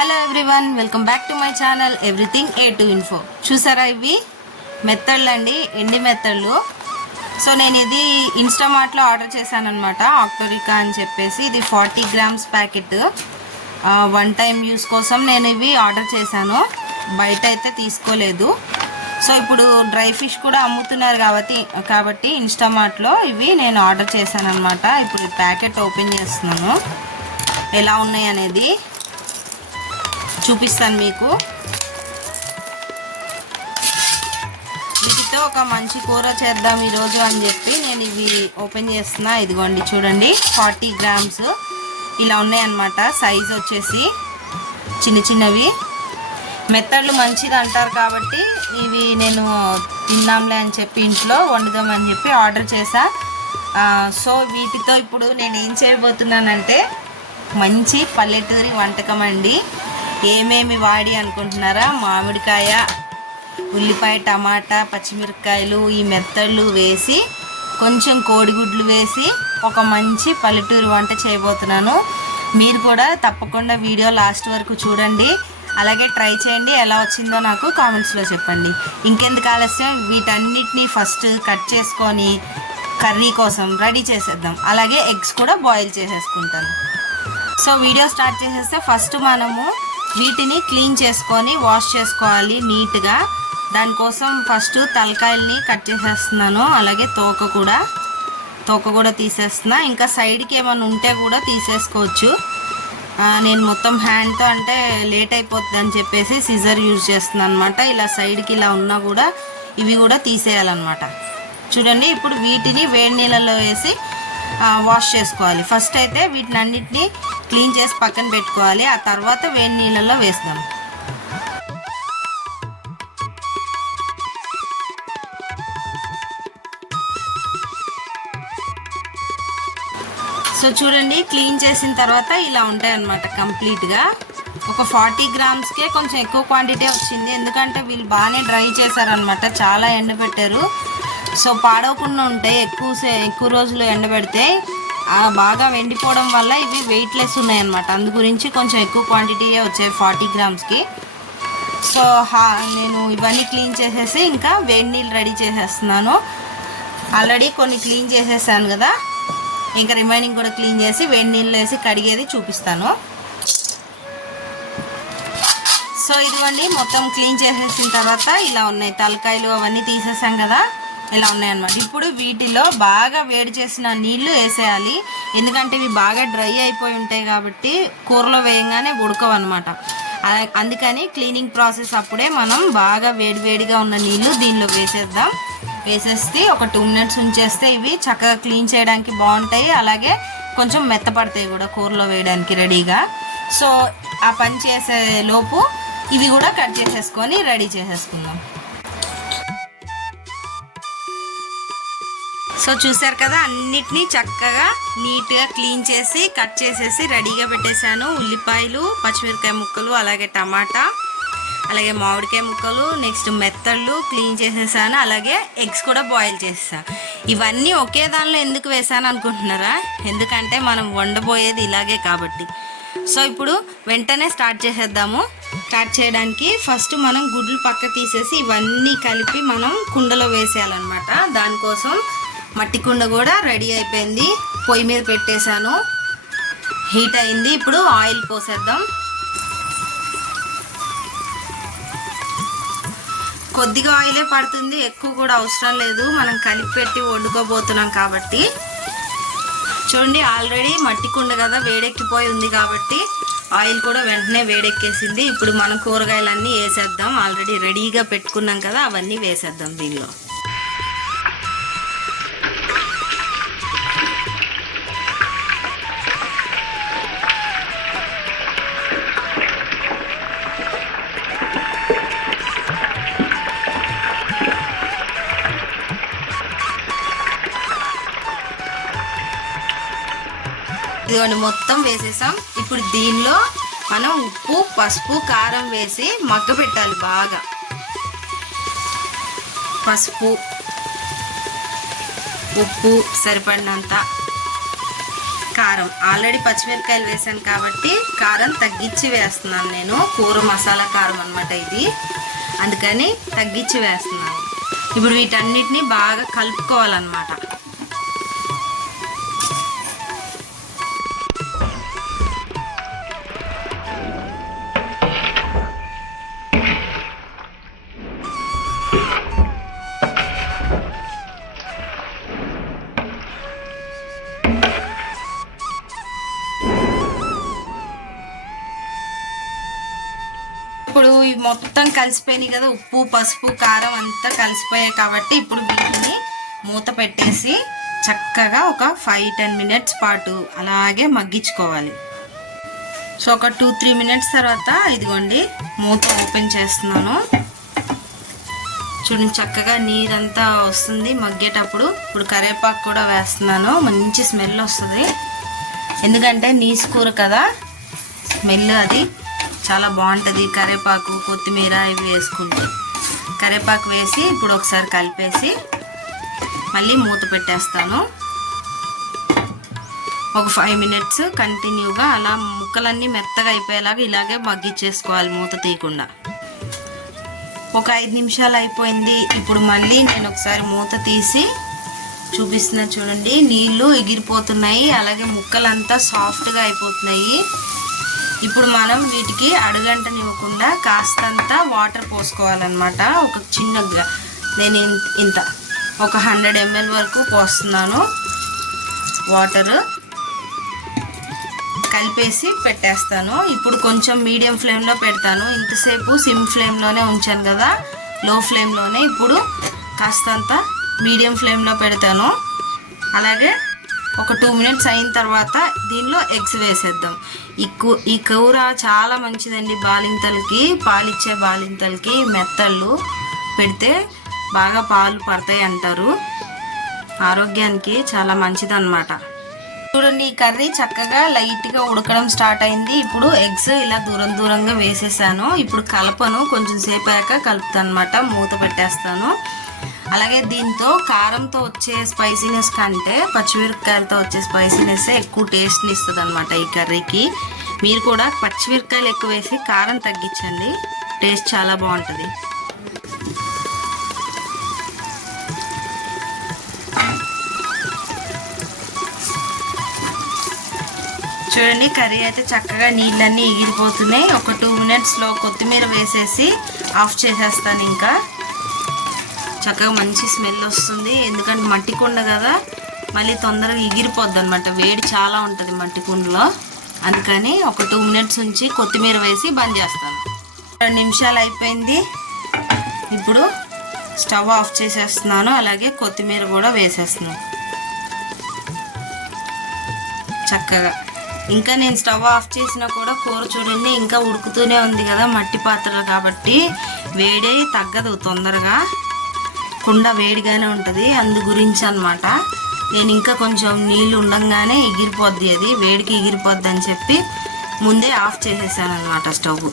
Hello everyone, welcome back to my channel everything A to info. చూసారా, ఇవి మెత్తళ్ళు అండి, ఎండి మెత్తళ్ళు. So నేను ఇది ఇన్స్టామార్ట్లో ఆర్డర్ చేశాను అనమాట, ఆక్టోరికా అని చెప్పేసి. ఇది 40 grams packet. One time use కోసం నేను ఇవి ఆర్డర్ చేశాను, బయట అయితే తీసుకోలేదు. సో ఇప్పుడు డ్రై ఫిష్ కూడా అమ్ముతున్నారు కాబట్టి ఇన్స్టామార్ట్లో ఇవి నేను ఆర్డర్ చేశాను అనమాట. ఇప్పుడు ఈ ప్యాకెట్ ఓపెన్ చేస్తున్నాను, ఎలా ఉన్నాయి అనేది చూపిస్తాను మీకు. వీటితో ఒక మంచి కూర చేద్దాం ఈరోజు అని చెప్పి నేను ఇవి ఓపెన్ చేస్తున్నా. ఇదిగోండి చూడండి, 40 grams ఇలా ఉన్నాయన్నమాట. సైజ్ వచ్చేసి చిన్న చిన్నవి. మెత్తళ్ళు మంచిది అంటారు కాబట్టి ఇవి నేను తిన్నాంలే అని చెప్పి ఇంట్లో వండుదామని చెప్పి ఆర్డర్ చేశా. సో వీటితో ఇప్పుడు నేను ఏం చేయబోతున్నానంటే మంచి పల్లెటూరి వంటకం అండి. ఏమేమి వాడి అనుకుంటున్నారా? మామిడికాయ, ఉల్లిపాయ, టమాటా, పచ్చిమిరపకాయలు, ఈ మెత్తళ్ళు వేసి కొంచెం కోడిగుడ్లు వేసి ఒక మంచి పల్లెటూరు వంట చేయబోతున్నాను. మీరు కూడా తప్పకుండా వీడియో లాస్ట్ వరకు చూడండి, అలాగే ట్రై చేయండి. ఎలా వచ్చిందో నాకు కామెంట్స్లో చెప్పండి. ఇంకెందుకు ఆలస్యం, వీటన్నిటిని ఫస్ట్ కట్ చేసుకొని కర్రీ కోసం రెడీ చేసేద్దాం. అలాగే ఎగ్స్ కూడా బాయిల్ చేసేసుకుంటాను. సో వీడియో స్టార్ట్ చేసేస్తే ఫస్ట్ మనము వీటిని క్లీన్ చేసుకొని వాష్ చేసుకోవాలి నీట్గా. దానికోసం ఫస్ట్ తలకాయల్ని కట్ చేసేస్తున్నాను, అలాగే తోక కూడా తీసేస్తున్నా. ఇంకా సైడ్కి ఏమైనా ఉంటే కూడా తీసేసుకోవచ్చు. నేను మొత్తం హ్యాండ్తో అంటే లేట్ అయిపోతుంది అని చెప్పేసి సిజర్ యూజ్ చేస్తున్నాను అనమాట. ఇలా సైడ్కి ఇలా ఉన్నా కూడా ఇవి కూడా తీసేయాలన్నమాట. చూడండి, ఇప్పుడు వీటిని వేడి నీళ్ళలో వేసి వాష్ చేసుకోవాలి. ఫస్ట్ అయితే వీటిని అన్నిటినీ క్లీన్ చేసి పక్కన పెట్టుకోవాలి, ఆ తర్వాత వేడి నీళ్ళలో వేస్తాం. సో చూడండి, క్లీన్ చేసిన తర్వాత ఇలా ఉంటాయి అన్నమాట కంప్లీట్గా. ఒక 40 gramsకే కొంచెం ఎక్కువ క్వాంటిటీ వచ్చింది, ఎందుకంటే వీళ్ళు బాగానే డ్రై చేశారనమాట, చాలా ఎండబెట్టారు. సో పాడవకుండా ఉంటాయి, ఎక్కువ రోజులు ఎండబెడితే బాగా వెండిపోవడం వల్ల ఇవి వెయిట్లెస్ ఉన్నాయన్నమాట. అందు గురించి కొంచెం ఎక్కువ క్వాంటిటీయే వచ్చాయి 40 gramsకి. సో నేను ఇవన్నీ క్లీన్ చేసేసి ఇంకా వేడి నీళ్ళు రెడీ చేసేస్తున్నాను. ఆల్రెడీ కొన్ని క్లీన్ చేసేసాను కదా, ఇంకా రిమైనింగ్ కూడా క్లీన్ చేసి వేడి నీళ్ళు వేసి కడిగేది చూపిస్తాను. సో ఇదిగోండి, మొత్తం క్లీన్ చేసేసిన తర్వాత ఇలా ఉన్నాయి. తలకాయలు అవన్నీ తీసేసాం కదా, ఇలా ఉన్నాయన్నమాట. ఇప్పుడు వీటిలో బాగా వేడి చేసిన నీళ్లు వేసేయాలి, ఎందుకంటే ఇవి బాగా డ్రై అయిపోయి ఉంటాయి కాబట్టి కూరలో వేయంగానే ఉడకవన్నమాట. అందుకని క్లీనింగ్ ప్రాసెస్ అప్పుడే మనం బాగా వేడిగా ఉన్న నీళ్లు దీనిలో వేసేద్దాం. వేసేస్తే ఒక 2 minutes ఉంచేస్తే ఇవి చక్కగా క్లీన్ చేయడానికి బాగుంటాయి, అలాగే కొంచెం మెత్తపడతాయి కూడా కూరలో వేయడానికి రెడీగా. సో ఆ పని చేసే లోపు ఇవి కూడా కట్ చేసేసుకొని రెడీ చేసేసుకుందాం. సో చూసారు కదా, అన్నిటినీ చక్కగా నీట్గా క్లీన్ చేసి కట్ చేసేసి రెడీగా పెట్టేశాను. ఉల్లిపాయలు, పచ్చిమిరపకాయ ముక్కలు, అలాగే టమాటా, అలాగే మామిడికాయ ముక్కలు, నెక్స్ట్ మెత్తళ్ళు క్లీన్ చేసేసాను, అలాగే ఎగ్స్ కూడా బాయిల్ చేసేసాను. ఇవన్నీ ఒకే దానిలో ఎందుకు వేసాను అనుకుంటున్నారా? ఎందుకంటే మనం వండబోయేది ఇలాగే కాబట్టి. సో ఇప్పుడు వెంటనే స్టార్ట్ చేసేద్దాము. స్టార్ట్ చేయడానికి ఫస్ట్ మనం గుడ్లు పక్క తీసేసి ఇవన్నీ కలిపి మనం కుండలో వేసేయాలన్నమాట. దానికోసం మట్టి కుండ కూడా రెడీ అయిపోయింది, పొయ్యి మీద పెట్టేశాను, హీట్ అయింది. ఇప్పుడు ఆయిల్ పోసేద్దాం. కొద్దిగా ఆయిలే పడుతుంది, ఎక్కువ కూడా అవసరం లేదు, మనం కలిపి పెట్టి వండుకోబోతున్నాం కాబట్టి. చూడండి, ఆల్రెడీ మట్టి కుండ కదా, వేడెక్కిపోయి ఉంది కాబట్టి ఆయిల్ కూడా వెంటనే వేడెక్కేసింది. ఇప్పుడు మనం కూరగాయలన్నీ వేసేద్దాం. ఆల్రెడీ రెడీగా పెట్టుకున్నాం కదా, అవన్నీ వేసేద్దాం దీనిలో. ఇదిగోండి, మొత్తం వేసేసాం. ఇప్పుడు దీనిలో మనం ఉప్పు, పసుపు, కారం వేసి మగ్గ పెట్టాలి బాగా. పసుపు, ఉప్పు సరిపడినంత, కారం. ఆల్రెడీ పచ్చిమిరపకాయలు వేసాను కాబట్టి కారం తగ్గించి వేస్తున్నాను నేను. కూర మసాలా కారం అన్నమాట ఇది, అందుకని తగ్గించి వేస్తున్నాను. ఇప్పుడు వీటన్నిటిని బాగా కలుపుకోవాలన్నమాట. ఇప్పుడు ఇవి మొత్తం కలిసిపోయినాయి కదా, ఉప్పు పసుపు కారం అంతా కలిసిపోయాయి కాబట్టి ఇప్పుడు వీటిని మూత పెట్టేసి చక్కగా ఒక 5-10 మినిట్స్ పాటు అలాగే మగ్గించుకోవాలి. సో ఒక 2-3 మినిట్స్ తర్వాత ఇదిగోండి మూత ఓపెన్ చేస్తున్నాను. చూడండి చక్కగా నీరంతా వస్తుంది మగ్గేటప్పుడు. ఇప్పుడు కరివేపాకు కూడా వేస్తున్నాను, మంచి స్మెల్ వస్తుంది. ఎందుకంటే నీసు కూర కదా, స్మెల్ అది చాలా బాగుంటుంది. కరివేపాకు కొత్తిమీర ఇవి వేసుకుంటే. కరివేపాకు వేసి ఇప్పుడు ఒకసారి కలిపేసి మళ్ళీ మూత పెట్టేస్తాను. ఒక 5 మినిట్స్ కంటిన్యూగా అలా ముక్కలన్నీ మెత్తగా అయిపోయేలాగా ఇలాగే మగ్గిచ్చేసుకోవాలి మూత తీయకుండా. ఒక 5 నిమిషాలు అయిపోయింది. ఇప్పుడు మళ్ళీ నేను ఒకసారి మూత తీసి చూపిస్తున్నా చూడండి. నీళ్ళు ఎగిరిపోతున్నాయి, అలాగే ముక్కలంతా సాఫ్ట్గా అయిపోతున్నాయి. ఇప్పుడు మనం వీటికి అడుగంటనివ్వకుండా కాస్తంత వాటర్ పోసుకోవాలన్నమాట. ఒక చిన్నగా నేను ఇంత ఒక 100 ml వరకు పోస్తున్నాను వాటరు. కలిపేసి పెట్టేస్తాను. ఇప్పుడు కొంచెం మీడియం ఫ్లేమ్లో పెడతాను. ఇంతసేపు సిమ్ ఫ్లేమ్లోనే ఉంచాను కదా, లో ఫ్లేమ్లోనే. ఇప్పుడు కాస్తంత మీడియం ఫ్లేమ్లో పెడతాను. అలాగే ఒక 2 మినిట్స్ అయిన తర్వాత దీనిలో ఎగ్స్ వేసేద్దాం. ఈ కూర చాలా మంచిదండి బాలింతలకి, పాలిచ్చే బాలింతలకి మెత్తళ్ళు పెడితే బాగా పాలు పడతాయి అంటారు. ఆరోగ్యానికి చాలా మంచిదన్నమాట. చూడండి ఈ కర్రీ చక్కగా లైట్గా ఉడకడం స్టార్ట్ అయింది. ఇప్పుడు ఎగ్స్ ఇలా దూరం దూరంగా వేసేసాను. ఇప్పుడు కలపను, కొంచెం సేపు అయ్యాక కలుపుతాను అనమాట. మూత పెట్టేస్తాను. అలాగే దీంతో కారంతో వచ్చే స్పైసీనెస్ కంటే పచ్చిమిరపకాయలతో వచ్చే స్పైసీనెస్ ఎక్కువ టేస్ట్ని ఇస్తుంది అనమాట ఈ కర్రీకి. మీరు కూడా పచ్చిమిరపకాయలు ఎక్కువ వేసి కారం తగ్గించండి, టేస్ట్ చాలా బాగుంటుంది. చూడండి కర్రీ అయితే చక్కగా నీళ్ళన్నీ ఎగిరిపోతున్నాయి. ఒక 2 మినిట్స్లో కొత్తిమీర వేసేసి ఆఫ్ చేసేస్తాను. ఇంకా చక్కగా మంచి స్మెల్ వస్తుంది. ఎందుకంటే మట్టి కుండ కదా, మళ్ళీ తొందరగా ఎగిరిపోద్ది అనమాట. వేడి చాలా ఉంటుంది మట్టి కుండలో, అందుకని ఒక 2 మినిట్స్ ఉంచి కొత్తిమీర వేసి బంద్ చేస్తాను. 2 నిమిషాలు అయిపోయింది. ఇప్పుడు స్టవ్ ఆఫ్ చేసేస్తున్నాను. అలాగే కొత్తిమీర కూడా వేసేస్తున్నాను చక్కగా. ఇంకా నేను స్టవ్ ఆఫ్ చేసినా కూడా కూర చూడండి ఇంకా ఉడుకుతూనే ఉంది కదా, మట్టి పాత్రలు కాబట్టి వేడి తగ్గదు తొందరగా. కుండ వేడిగానే ఉంటుంది, అందు గురించి అనమాట. నేను ఇంకా కొంచెం నీళ్ళు ఉండగానే ఎగిరిపోద్ది, అది వేడికి ఎగిరిపోద్ది అని చెప్పి ముందే ఆఫ్ చేసేసాను అనమాట స్టవ్.